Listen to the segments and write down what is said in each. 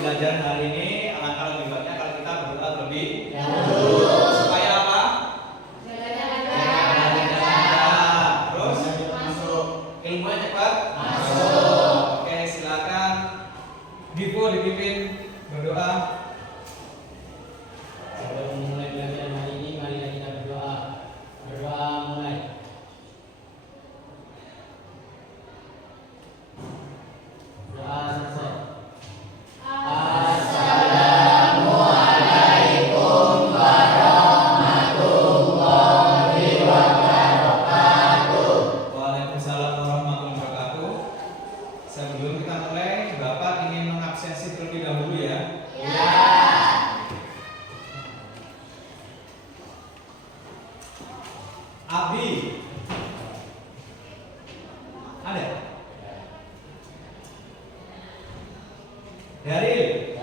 pembelajaran hari ini alangkah lebih baiknya kalau kita berdoa terlebih dahulu supaya apa? Terus masuk ilmunya cepat masuk. Oke, silakan Dipo dipimpin berdoa. Sebelum memulai pelajaran hari ini, mari kita berdoa. Berdoa mulai. Doa selesai. Assalamualaikum warahmatullahi wabarakatuh. Waalaikumsalam warahmatullahi wabarakatuh. Sebelum kita mulai, Bapak ingin mengabsensi terlebih dahulu ya. Abi, ada? Daril,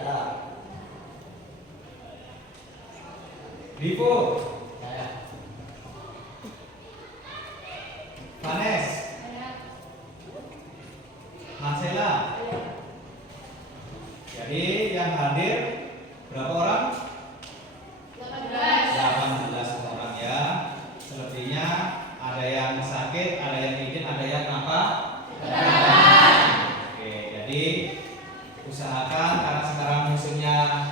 Dipo, Vanes, Marcella. Jadi yang hadir berapa orang? 18 orang ya. Selebihnya ada yang sakit, ada yang izin, ada yang apa? Oke, jadi usahakan karena sekarang musimnya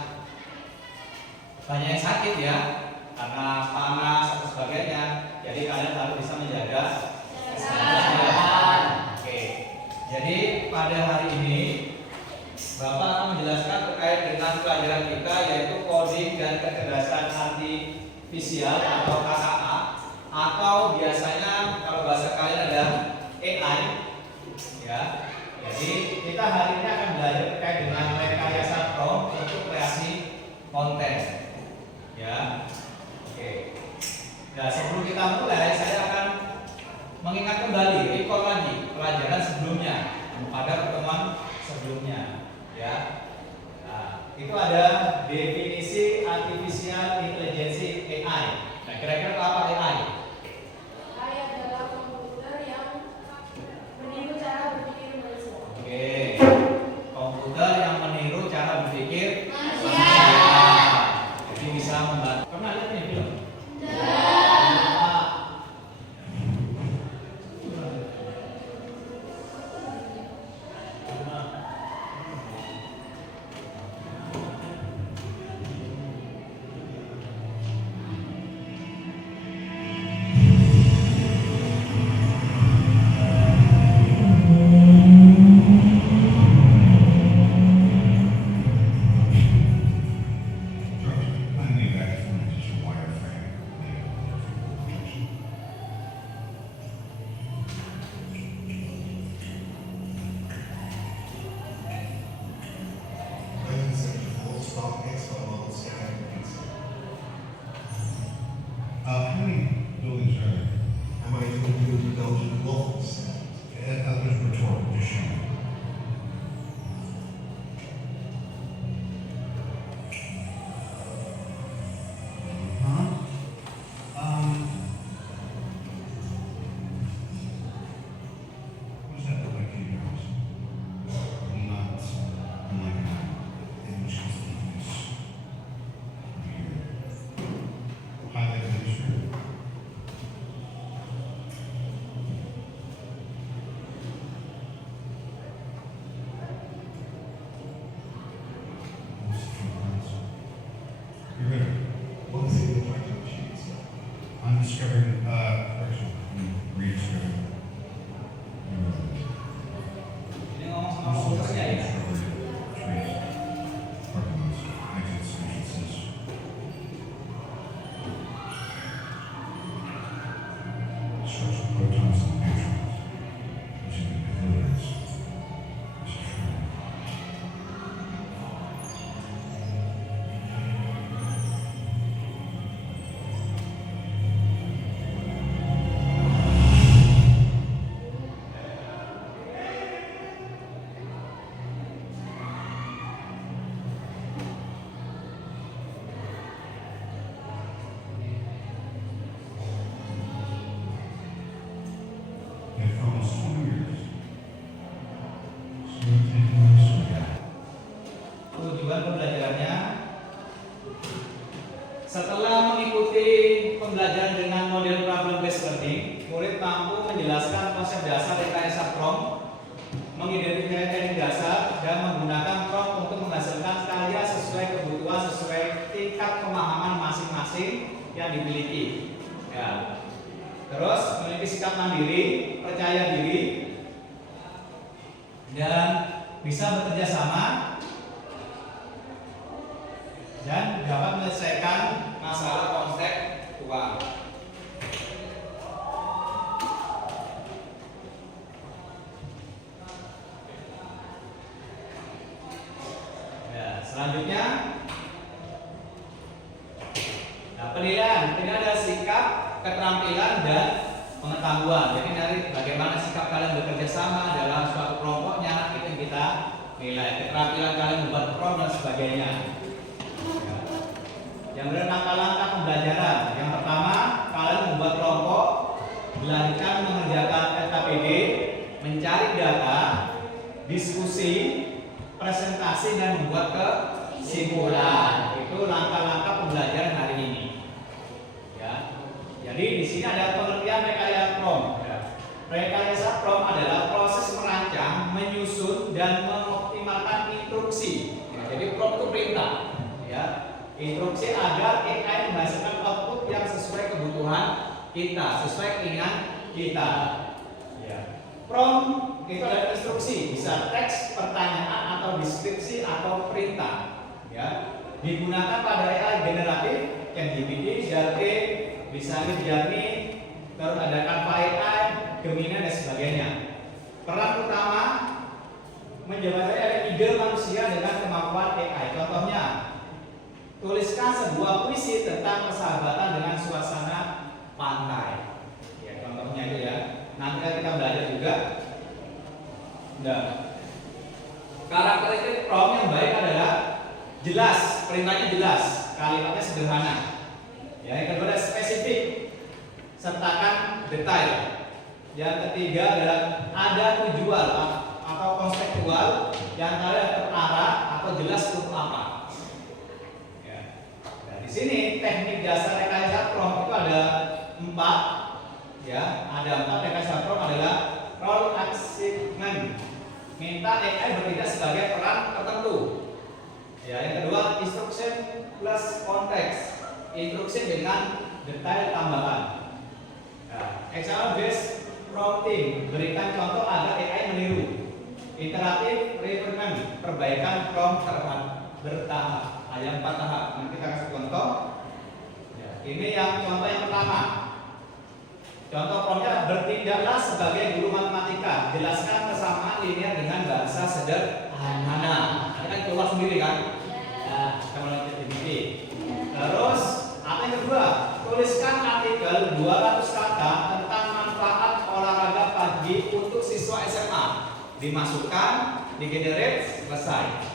banyak yang sakit ya, karena panas atau sebagainya. Jadi kalian harus bisa menjaga kesehatan. Oke, jadi pada hari ini Bapak akan menjelaskan terkait dengan pelajaran kita yaitu coding dan kecerdasan artifisial atau KKA, atau biasanya kalau bahasa kalian ada AI ya. Jadi kita hari ini akan belajar terkait dengan rekayasa prompt untuk kreasi konten ya. Oke. Nah, sebelum kita mulai saya akan mengingat kembali, recall lagi pelajaran sebelumnya pada pertemuan sebelumnya ya. Nah, itu ada definisi artificial intelligence AI. Nah, kira-kira apa AI? AI adalah komputer yang meniru cara berpikir manusia. Oke. Komputer yang meniru cara berpikir Manusia. Jadi bisa membantu. Pernah lihat nih film? How many buildings are there? How many Belgian waffles? That was rhetorical, just show me. Huh? What is that like in your house? Not unlike mine. In which case it is here. Highlight the picture. You're good. What is it look like on the sheets? I'm discovering, correction, rediscovering. Ini ngomong sama komputernya ya. Trees, parking lots, exits, entrances. Structural protons and neutrons, which in the fluids is true. tujuan pembelajarannya. Setelah mengikuti pembelajaran dengan model problem based learning, murid mampu menjelaskan konsep dasar rekayasa prompt, mengidentifikasi teknik dasar, dan menggunakan prompt untuk menghasilkan karya sesuai kebutuhan sesuai tingkat pemahaman masing-masing yang dimiliki. Ya. Terus memiliki sikap mandiri, percaya diri, dan bisa bekerja sama, dan dapat menyelesaikan masalah konseptual. Ya, selanjutnya, nah, penilaian ada sikap, keterampilan, dan pengetahuan. Jadi dari bagaimana sikap kalian bekerja sama dalam suatu kelompoknya itu yang kita nilai. Keterampilan kalian membuat prompt dan sebagainya. Yang langkah-langkah pembelajaran. Yang pertama, kalian membuat kelompok, belajar mengerjakan LKPD, mencari data, diskusi, presentasi, dan membuat kesimpulan. Itu langkah-langkah pembelajaran hari ini. Ya. Jadi di sini ada pengertian rekayasa prompt. Ya. Rekayasa prompt adalah proses merancang, menyusun, dan mengoptimalkan instruksi. Ya, jadi prompt itu perintah. Ya. Instruksi agar AI menghasilkan output yang sesuai kebutuhan kita, sesuai keinginan kita. Ya. Prompt itu adalah instruksi, bisa teks, pertanyaan, atau deskripsi, atau perintah. Ya. Digunakan pada AI generatif, ChatGPT, JARK, bisa Midjourney, terus ada Canva AI, Gemini, dan sebagainya. Peran utama menjawab ide manusia dengan kemampuan AI. Contohnya, tuliskan sebuah puisi tentang persahabatan dengan suasana pantai. Ya, contohnya itu ya. Nanti kita belajar juga. Nah, karakteristik prompt yang baik adalah jelas, perintahnya jelas, kalimatnya sederhana. Ya, yang kedua adalah spesifik, sertakan detail. Yang ketiga adalah ada tujuan atau konseptual, yang kalian terarah atau jelas untuk apa. Di sini teknik dasar rekayasa prompt itu ada 4. Ya, ada 4. Rekayasa prompt adalah role assignment, minta AI bertindak sebagai peran tertentu. Ya, yang kedua instruction plus konteks, instruksi dengan detail tambahan. Ya, example based prompting, berikan contoh agar AI meniru. Iteratif refinement, perbaikan prompt bertahap. Ada 4 tahap. Nanti kita kasih contoh. Ya, ini yang contoh yang pertama. Contoh promptnya, bertindaklah sebagai guru matematika. Jelaskan kesamaan linear dengan bahasa sederhana. Ini kan keluar sendiri kan? Ya, kita mulai ChatGPT. Terus, apa yang kedua? Tuliskan artikel 200 kata tentang manfaat olahraga pagi untuk siswa SMA. Dimasukkan, digenerate, selesai.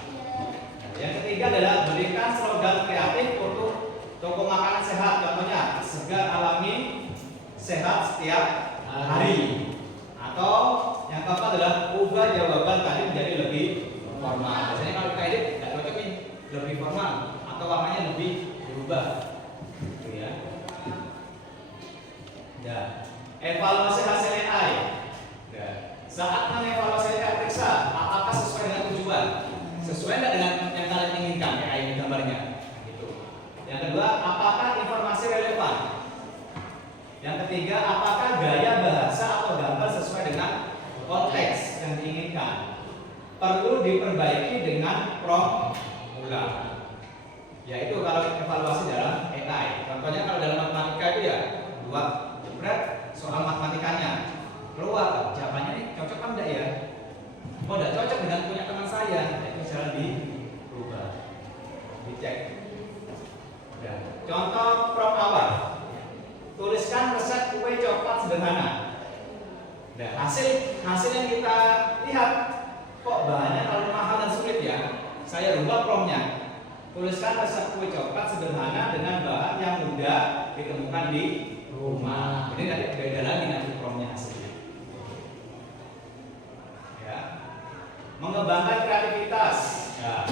Yang ketiga adalah berikan slogan kreatif untuk toko makanan sehat. Contohnya segar alami, sehat setiap hari. Atau yang keempat adalah ubah jawaban tadi menjadi lebih formal. Biasanya kalau kita edit tidak cocok nih, lebih formal atau warnanya lebih berubah. Gitu ya. Ya. Evaluasi hasil AI. Ya. Saat mengevaluasi AI, periksa apakah sesuai dengan tujuan. Sesuai tidak dengan yang kalian inginkan kayak ini gambarnya gitu. Yang kedua, apakah informasi relevan? Yang ketiga, apakah gaya bahasa atau gambar sesuai dengan konteks yang diinginkan? Perlu diperbaiki dengan prompt ulang. Yaitu kalau evaluasi dalam AI. Contohnya kalau dalam matematika itu ya buat jebret soal matematikanya, keluar jawabannya ini cocok apa enggak ya? Oh, tidak cocok dengan punya teman saya. Itu bisa dirubah, dicek. Ya. Contoh prompt awal, tuliskan resep kue coklat sederhana. Nah, hasil yang kita lihat, kok bahannya terlalu mahal dan sulit ya. Saya rubah promptnya. Tuliskan resep kue coklat sederhana dengan bahan yang mudah ditemukan di rumah. Jadi nanti beda lagi nanti promptnya hasilnya. Mengembangkan kreativitas. Ya,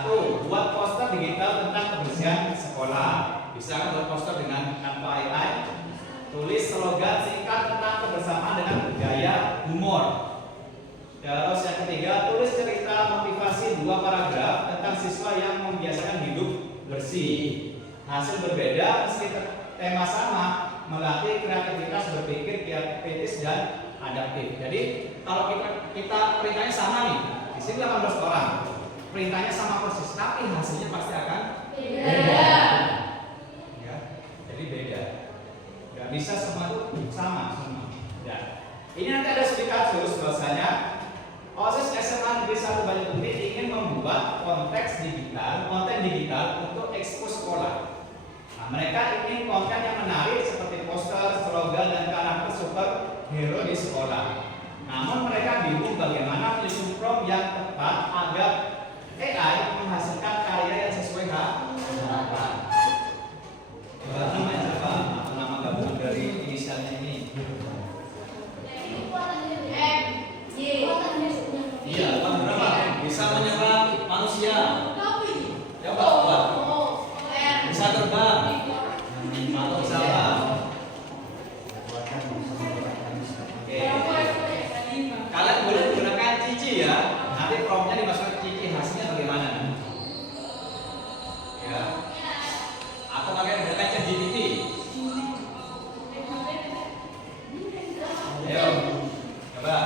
Satu, buat poster digital tentang kebersihan sekolah. Bisa kan buat poster dengan Canva AI. Tulis slogan singkat tentang kebersamaan dengan gaya humor. Terus yang ketiga, tulis cerita motivasi 2 paragraf tentang siswa yang membiasakan hidup bersih. Hasil berbeda meski tema sama, melatih kreativitas berpikir kritis dan adaptif. Jadi kalau kita perintahnya sama nih, di sini 18 orang, perintahnya sama persis, tapi hasilnya pasti akan beda. Ya, jadi beda. Gak bisa semua itu sama semua. Ya. Ini nanti ada studi kasus bahwasanya OSIS SMA Negeri 1 Banyuwangi ingin membuat konten digital untuk ekspos sekolah. Nah, mereka ingin konten yang menarik seperti poster, slogan, dan karakter superhero di sekolah. Namun mereka bingung bagaimana menyusun prompt yang tepat agar AI menghasilkan karya yang sesuai harapan. Namanya apa? Nama gabungan dari inisialnya ini. Iya, Bang, berapa? Bisa menyerang manusia. Ya, Pak. Bisa terbang. Bisa apa? Oke. Kalian boleh menggunakan Cici ya. Nanti promptnya dimasukkan ke Cici, hasilnya bagaimana? Ya. Atau pakai menggunakan ChatGPT. Ayo. Coba.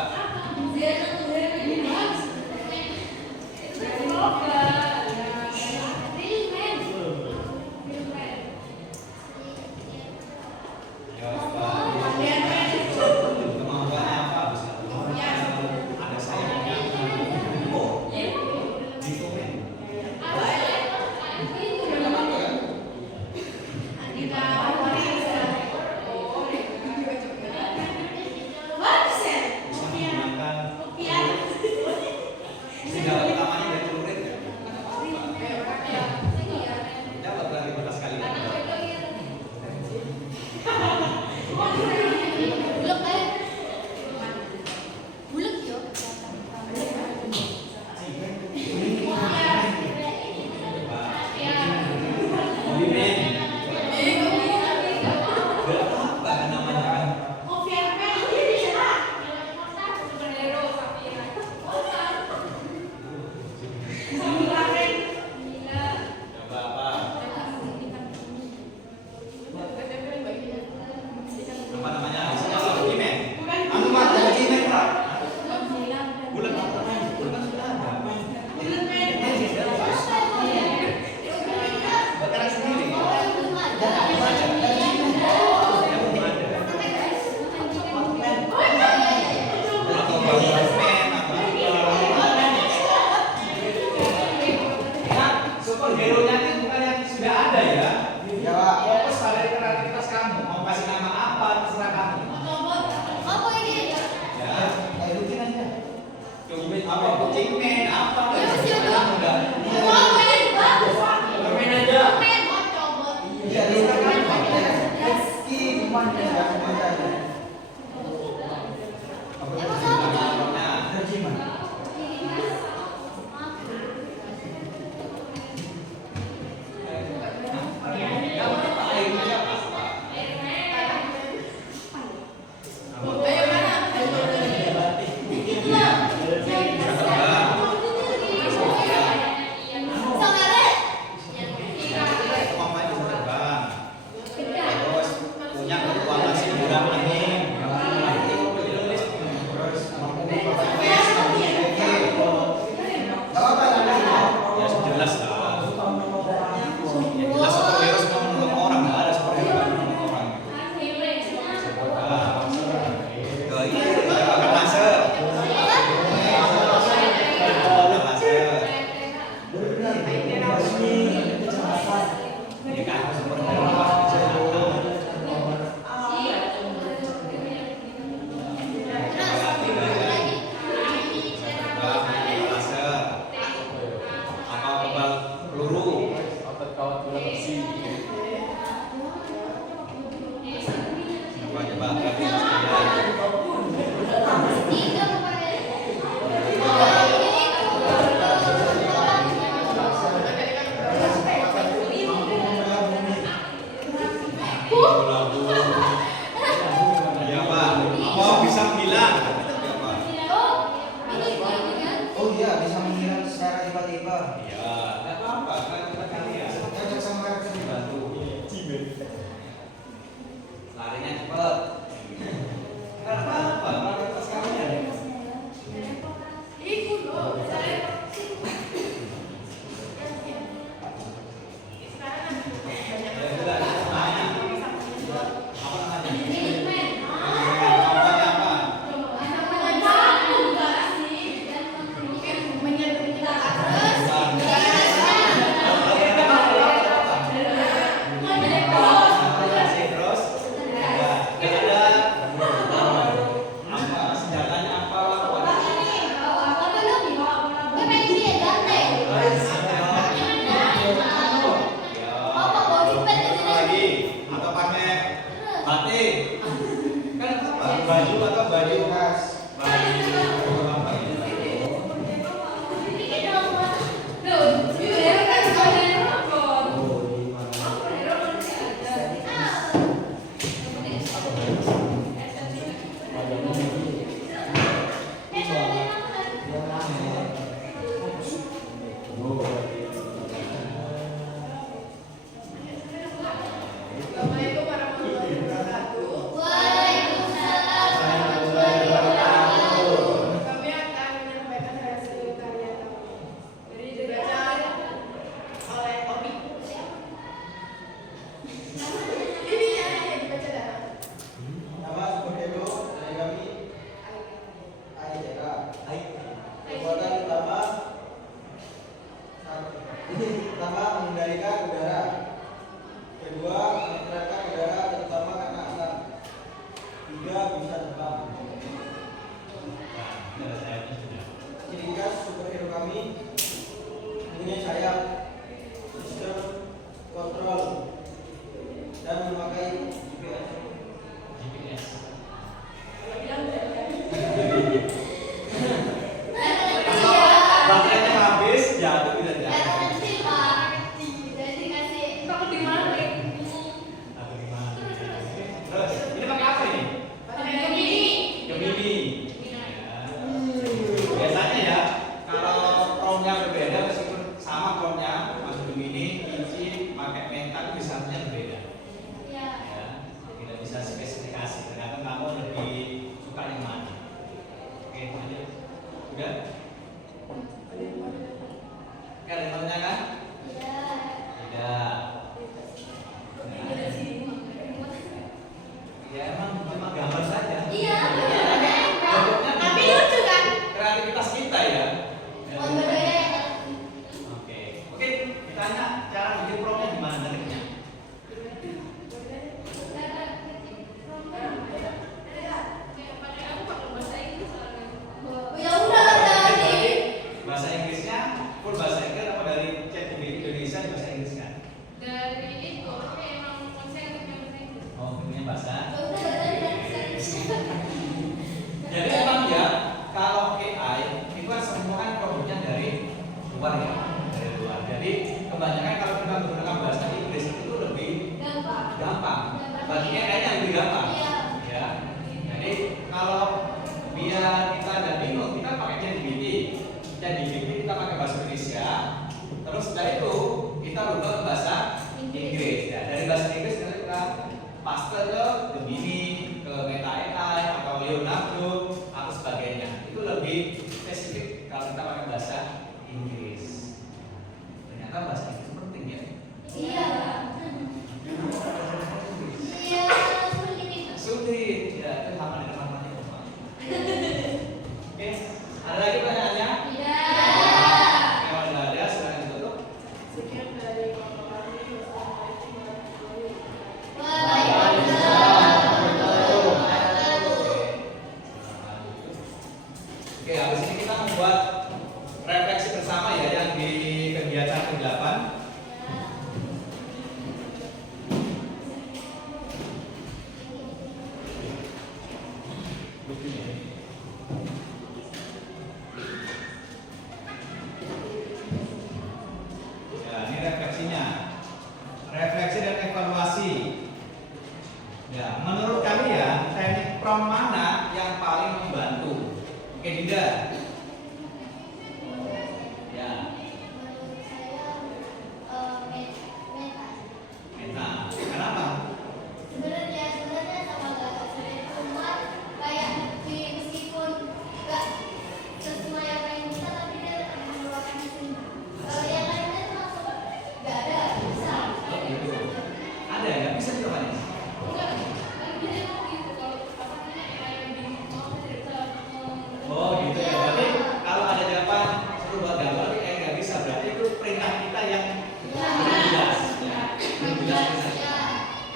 Pertama, mengendalikan udara. Kedua, menetralkan udara terutama karena asap. Tiga, bisa terbang. Nah, ada sayapnya sudah. Ciri khas superhero kami punya sayap, sistem kontrol, dan memakai GPS. GPS. Kalau bilang dari tadi. Baterainya habis, jatuh bisa jatuh. Takut di mana deh? Atau gimana? Terus, ini pakai apa ini? Gemini. Ya. Biasanya ya, kalau promnya berbeda meskipun sama promnya, masuk Gemini, Inci, pakai Menta itu misalnya berbeda. Ya, tidak bisa spesifikasi. Tergantung kamu lebih suka yang mana. Oke, lanjut. Udah? Oke, ada yang mau tanya kan? Tidak. Ya emang cuma gambar saja. Kreativitas kita ya. Oke, oke. Ditanya cara bikin promnya gimana nantinya? Bahasa Inggrisnya full bahasa Inggris apa dari ChatGPT Indonesia bahasa Inggris kan? Oh, ini bahasa. Jadi memang ya kalau AI itu kan semua kan produknya dari luar ya, dari luar. Jadi kebanyakan kalau kita menggunakan bahasa Inggris itu lebih gampang. Bagi AI yang lebih gampang. Ya. Jadi kalau biar kita ada bingung, kita pakai ChatGPT. ChatGPT kita pakai bahasa Indonesia. Terus setelah itu kita rubah ke bahasa Inggris. Ya, dari bahasa Inggris kita paste ke Gemini, ke Meta AI atau Leonardo atau sebagainya. Itu lebih spesifik kalau kita pakai bahasa Inggris. Ternyata bahasa Inggris penting ya. Sulit ya, itu sama dengan matematika. Oke, ada lagi pertanyaannya? Kalau tidak ada, silakan ditutup. Sekian dari Bapak kami. Wassalamualaikum warahmatullahi Oke, habis ini kita membuat refleksi bersama ya yang di kegiatan ke-8. Ya, ini refleksinya. Refleksi dan evaluasi. Ya, menurut kalian teknik prom mana yang paling membantu? Oke, Dinda. Ya, Meta. Kenapa? Oh, gitu. Ada nggak bisa dicoba nih? Oh gitu ya. Berarti kalau ada jawaban suruh buat gambar tapi kayak nggak bisa, berarti itu perintah kita yang belum jelas. Ya, belum jelas perintahnya.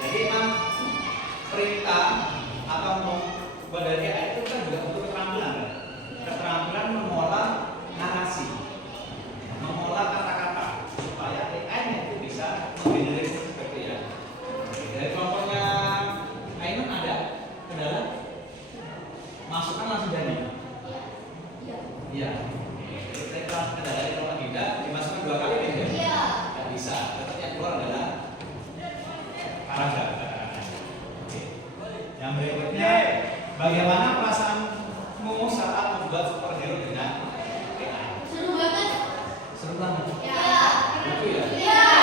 Jadi memang perintah atau mau buat dari AI itu kan juga butuh keterampilan, kan? Keterampilan mengolah narasi, mengolah kata-kata supaya AI-nya itu bisa menggenerate seperti ya. Oke, dari kelompoknya Ainun ada kendala? Masukkan langsung jadi. Iya. Jadi saya kelas kendala dari kelompok Dinda dimasukkan 2 kali nih. Tidak bisa. Tetap yang keluar adalah paragraf. Oke. Yang berikutnya, bagaimana perasaanmu saat membuat superhero dengan AI? Seru banget. Lucu ya?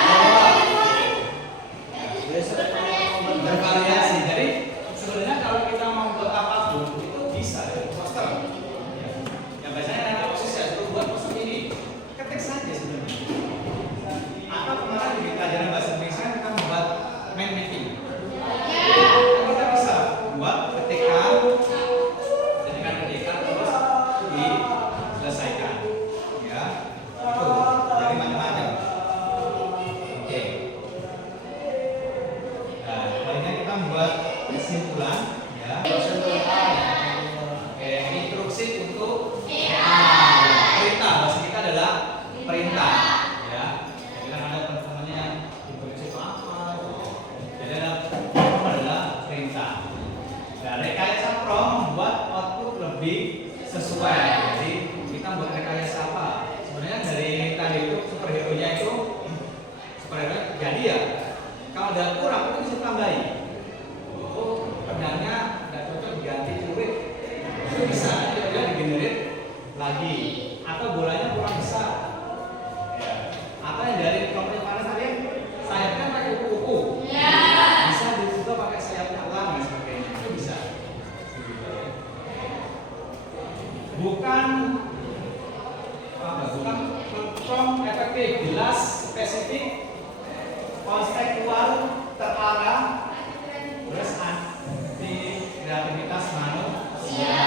ada kurang itu bisa tambahin. Oh, pedangnya nggak cocok diganti celurit, itu bisa dia digenerit lagi. Atau bolanya kurang besar, ya. Atau yang dari komplit panas tadi sayapnya pakai kuku-kuku, bisa juga pakai sayapnya elang dan sebagainya, itu bisa. Bukan confirm efektif, jelas, spesifik, kontekstual, terarah, terus anti kreativitas manusia.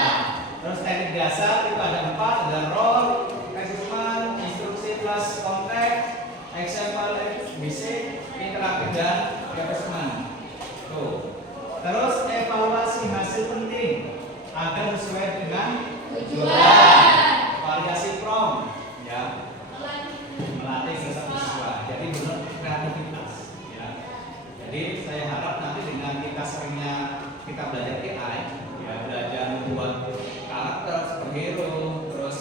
Terus teknik dasar itu ada 4, ada role, assessment, instruksi plus konteks, example, basic, interaktif dan assessment. Tuh. Terus evaluasi hasil penting agar sesuai dengan tujuan. Variasi prompt, ya. Melatih siswa. Jadi benar kreativitas, ya. Jadi saya harap nanti dengan kita seringnya kita belajar AI, ya, belajar membuat karakter superhero, terus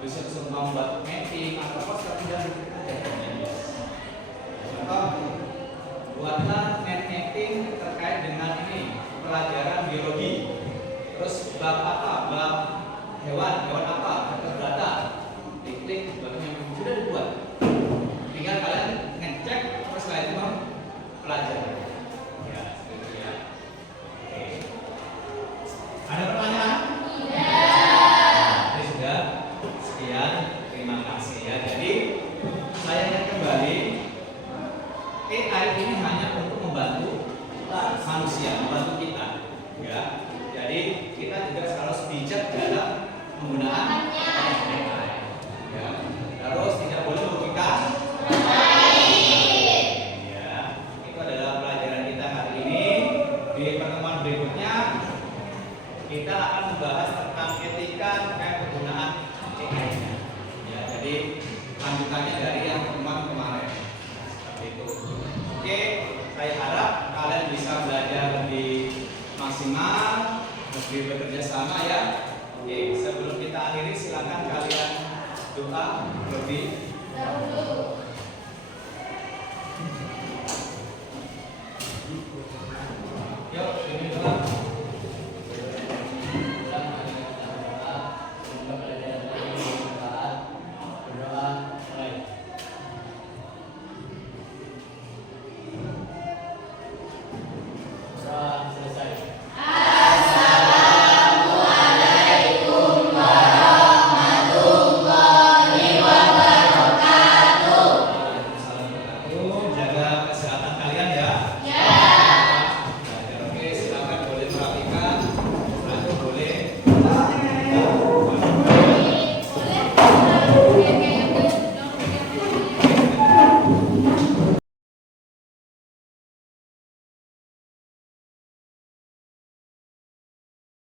bisa membuat mapping atau poster tidak contoh buatlah mapping terkait dengan ini pelajaran biologi, terus bab apa, bab hewan apa, vektor data, klik bagaimana sudah dibuat, tinggal kalian ngecek terus setelah itu pelajari. Ya, itu ya. Oke. Ada pertanyaan? Jadi sudah sekian, terima kasih ya. Jadi saya ingat kembali, AI ini hanya untuk membantu manusia, membantu kita, ya. Jadi kita juga harus bijak dalam penggunaan AI, ya. Terus tidak boleh merugikan. Ya, itu adalah pelajaran kita hari ini. Di pertemuan berikutnya kita akan membahas tentang etika terkait penggunaan AI-nya. Ya, jadi lanjutannya dari yang pertemuan kemarin. Seperti itu. Oke, saya harap kalian bisa belajar lebih maksimal, lebih bekerja sama ya. Oke, sebelum kita akhiri silakan kalian doa lebih dahulu.